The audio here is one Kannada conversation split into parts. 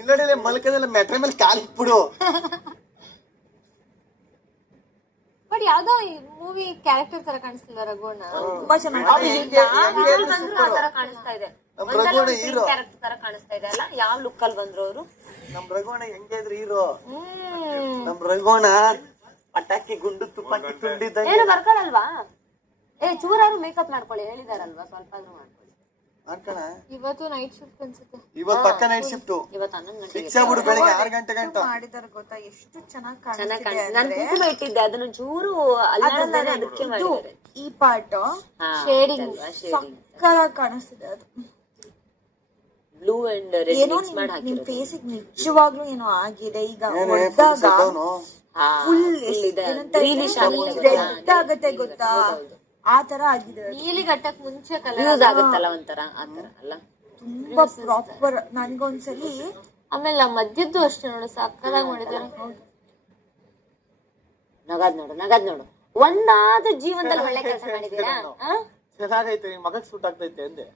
ಇಲ್ಲಡಿಲ್ಲ ಮಲ್ಕದಲ್ಲ ಮೆಟ್ರ ಮೇಲೆ ಕಾಲಿಟ್ಬಿಡು. ಬಟ್ ಯಾವ್ದೋ ಮೂವಿ ಕ್ಯಾರೆಕ್ಟರ್ ತರ ಕಾಣಿಸ್ತಿಲ್ಲ ರಘುವಣ್ಣ. ತುಂಬಾ ಚೆನ್ನಾಗಿ ಕಾಣಿಸ್ತಾ ಇದೆ. ರಘುವಣ್ಣ ಹೀರೋ ಕ್ಯಾರೆಕ್ಟರ್ ತರ ಕಾಣಿಸ್ತಾ ಇದೆ ಅಲ್ಲ. ಯಾವ ಲುಕ್ ಅಲ್ಲಿ ಬಂದ್ರು ಅವರು? ನಮ್ ರಘುವಣ್ಣ ಹೆಂಗೆ ಇದ್ರು ಹೀರೋ. ನಮ್ ರಘುವಣ್ಣ ಪಟಾಕಿ ಗುಂಡು ತುಪ್ಪಾಕಿ ತುಂಡಿದ್ದ ಏನು ಬರ್ಕೊಳಲ್ವಾ? ಚೂರಾರು ಮೇಕಪ್ ಮಾಡ್ಕೊಳ್ಳಿ ಹೇಳಿದಾರಲ್ವಾ, ಸ್ವಲ್ಪ ಮಾಡ್ಕೊಳ್ಳಿ. ಇವತ್ತು ನೈಟ್ ಶಿಫ್ಟ್ ಅನ್ಸುತ್ತೆ. ಇವತ್ತು ಪಕ್ಕ ನೈಟ್ ಶಿಫ್ಟ್. ಇವತ್ತು 11 ಗಂಟೆ ಫಿಕ್ಸ್ ಆಗ್ಬಿಡು ಬೆಳಿಗ್ಗೆ 6 ಗಂಟೆ ಗಂಟ ಮಾಡಿದಾರೆ ಗೊತ್ತಾ, ಎಷ್ಟು ಚೆನ್ನಾಗಿ ಕಾಣಿಸ್ತಿದೆ. ನಾನು ಕುಂಕುಮ ಇಟ್ಟಿದ್ದೆ, ಅದನ್ನ ಚೂರು ಅಲ್ಲಾಡಲ್ಲ, ಅದಕ್ಕೆ ಮಾಡಿದ್ದಾರೆ. ಈ ಪಾರ್ಟ್ ಶೇಡಿಂಗ್ ಸಕ್ಕತ್ತಾಗಿ ಕಾಣಿಸ್ತಿದೆ. ಅದು ಬ್ಲೂ ಅಂಡ್ ರೆಡ್ ಮಿಕ್ಸ್ ಮಾಡಿ ಹಾಕಿರೋದು. ನಿಮ್ ಫೇಸಿಗೆ ನಿಜವಾಗ್ಲೂ ಏನೋ ಆಗಿದೆ. ಈಗ ಹೊಡೆದಾಗ ಫುಲ್ ರೆಡ್ ಆಗತ್ತೆ ಗೊತ್ತಾ, ಆ ತರ ಆಗಿದೆ. ನೀಲಿ ಗಟ್ಟಕ್ ಮುಂಚೆ ಕಲರ್ ಆಗುತ್ತಲ್ಲ ಒಂಥರ, ಆ ತರ ಅಲ್ಲ, ತುಂಬಾ ಪ್ರಾಪರ್. ನನ್ಗೊಂದ್ಸಲಿ ಆಮೇಲೆ ಮಧ್ಯದ್ದು ಅಷ್ಟೇ ನೋಡು, ಸಕ್ಕತ್ತಾಗಿ ಮಾಡಿದ್ದಾರೆ. ನಗದ್ ನೋಡು ಒಂದಾದ ಜೀವನದಲ್ಲಿ ಒಳ್ಳೆ ಕೆಲಸ ಮಾಡಿದೀರಾ. ಚೆನ್ನಾಗೈತೆ, ಮಗಕ್ ಸೂಟ್ ಆಗ್ತೈತೆ ಅಂದೆ.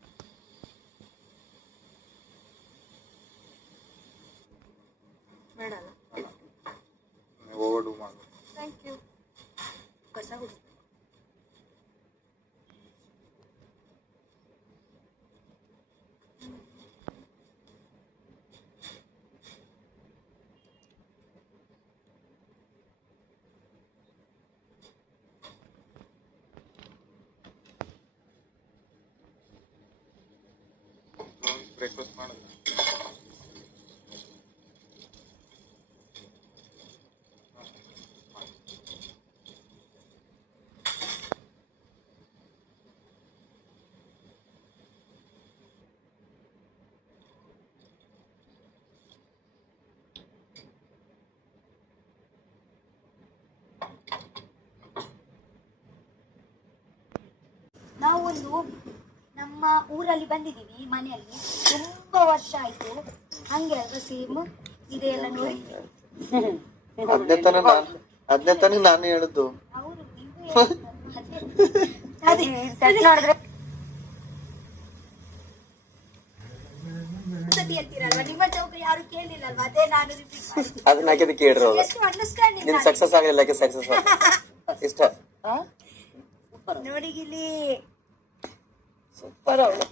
Thank you. ಕಸ ಹುಡುಗ ಬ್ರೇಕ್ಫಾಸ್ಟ್ ಮಾಡೋದು. ನಾವೊಂದು ನಮ್ಮ ಊರಲ್ಲಿ ಬಂದಿದ್ದೀವಿ, ಈ ಮನೆಯಲ್ಲಿ ತುಂಬಾ ವರ್ಷ ಆಯ್ತು. ಹಂಗೆ ಅಲ್ವಾ ಸೇಮ್ ಇದೆ ಎಲ್ಲ ನೋಡಿ. ಅದನ್ನೇ ತಾನೇ ನಾನು ಹೇಳುದು. ಅವರು ಸತಿ ಹೇಳ್ತೀರಲ್ವಾ, ನಿಮ್ಮ ಚೌಕ ಯಾರು ಕೇಳಿಲ್ಲಲ್ವಾ, ಅದೇ ನಾನು ಅದನ್ನ ಕೇಳಿರೋ ಎಷ್ಟು ಅಂಡರ್ಸ್ಟ್ಯಾಂಡಿಂಗ್. ನಿನ್ ಸಕ್ಸಸ್ ಆಗಲಿಲ್ಲ, ಸಕ್ಸಸ್ ಇಷ್ಟ ನೋಡಿ ಇಲ್ಲಿ ಸೂಪರ್ ಅವಳು.